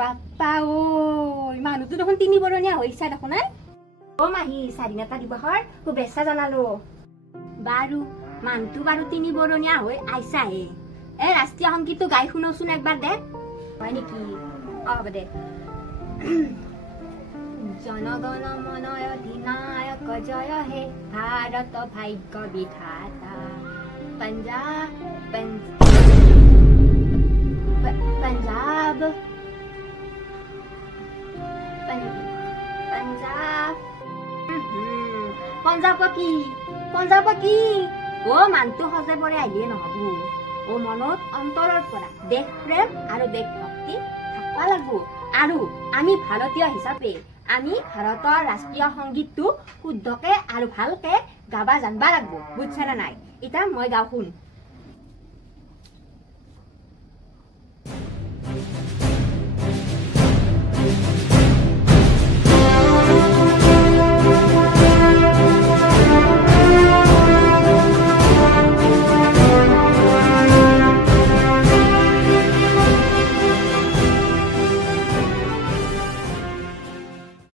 বাপ্পা ঐ মানুহটো দেখোন 3 বৰণীয়া হৈছা দেখোন ও মাহী স্বাধীনতা দিৱসৰ শুভেচ্ছা জনালো বাৰু মানুহটো বাৰু 3 বৰণীয়া হৈ আইছাহে ৰাষ্ট্ৰীয় সংগীতটো গাই শুনোচোন একবাৰ দে হয় নেকি হ'ব দে জনগণ মন অধিনায়ক জয় হে ভাৰত ভাগ্য বিধাতা पंजाब पंजाब पंजाब की ओ मानतो हजे परे आइले নহবো ओ मनत अंतरर পৰা देश प्रेम আৰু देश भक्ति থাকবা লাগবো আৰু আমি ভাৰতীয় হিচাপে আমি ভাৰতৰ ৰাষ্ট্ৰীয় সংগীতটো শুদ্ধকে আৰু ভালকে গাবা জানবা লাগবো বুঝছানা নাই এটা মই গাও শুন